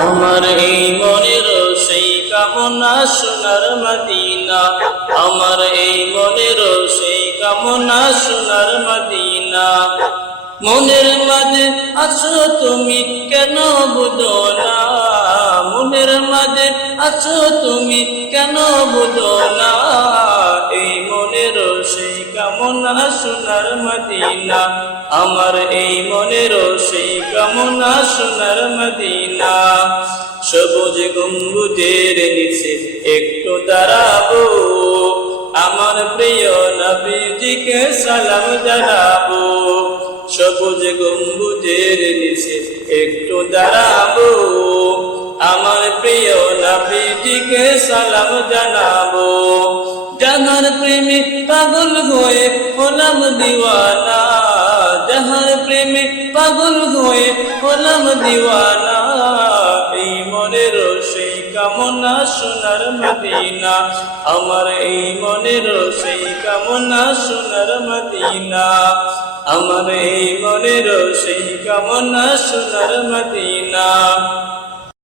আমার এই মনের সেই কামনা সোনার মদিনা, আমার এই মনের সেই কামনা সোনার মদিনা। মনের মাঝে আছো তুমি কেন বুঝো না, মনের মাঝে আছো তুমি কেন বুঝো না, এই মনের সেই কামনা সোনার মদিনা, আমার এই মনের সেই কামনা সোনার মদিনা। সবুজ গম্বুজের নিচে একটু দাঁড়াবো, আমার প্রিয় নবীজিকে সালাম জানাবো। সবুজ গম্বুজের নিচে একটু দাঁড়াবো, আমার প্রিয় নবীজিকে সালাম জানাবো। যাহার প্রেমে পাগল হয়ে হলাম দিওয়ানা, যাহার প্রেমে পাগল হয়ে হলাম দিওয়ানা, এই মনের সেই কামনা সোনার মদিনা, আমার এই মনের সেই কামনা সোনার মদিনা, আমার এই মনের সেই কামনা সোনার মদিনা।